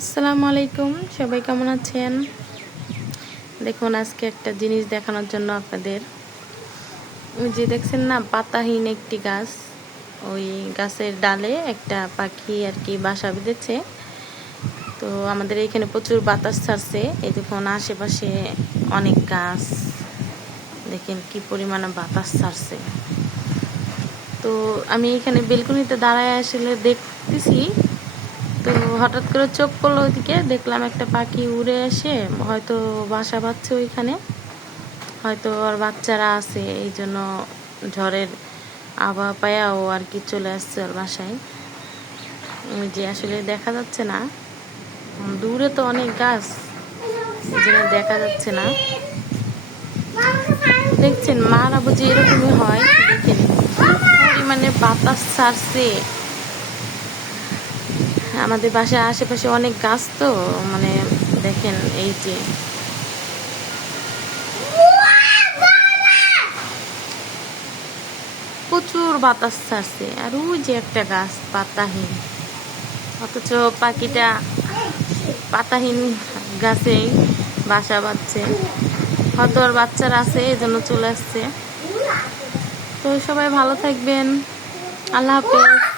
আসসালামু আলাইকুম, সবাই কেমন আছেন? দেখুন, আজকে একটা জিনিস দেখানোর জন্য আপনাদের, ওই যে দেখছেন না, পাতাহীন একটি গাছ, ওই গাছের ডালে একটা পাখি আর কি বাসা বেঁধেছে। তো আমাদের এখানে প্রচুর বাতাস ছাড়ছে। এই দেখুন, আশেপাশে অনেক গাছ, দেখেন কি পরিমাণে বাতাস ছাড়ছে। তো আমি এখানে বেলকনিতে দাঁড়ায় আসলে দেখতেছি, তো হঠাৎ করে চোখ পড়লো ওইদিকে, দেখলাম একটা পাখি উড়ে এসে হয়তো বাসা বাঁধছে ওইখানে, হয়তো ওর বাচ্চারা আছে, এই জন্য ঝড়ের আবহাওয়া পায়া ও আর কি চলে আসছে ওর বাসায়। ওই যে আসলে দেখা যাচ্ছে না, দূরে তো অনেক গাছ, এই জন্য দেখা যাচ্ছে না। দেখছেন মারা বুঝি এরকমই হয়, দেখেন পরিমাণে বাতাস ছাড়ছে। আমাদের বাসার আশেপাশে অনেক গাছ, তো মানে দেখেন এই যে প্রচুর বাতাস ছাড়ছে, আর ওই যে একটা গাছ পাতাহীন, অথচ পাখিটা পাতাহীন গাছেই বাসা বাঁধছে, হয়তো ওর বাচ্চারা আছে এই জন্য চলে আসছে। তো সবাই ভালো থাকবেন, আল্লাহ হাফেজ।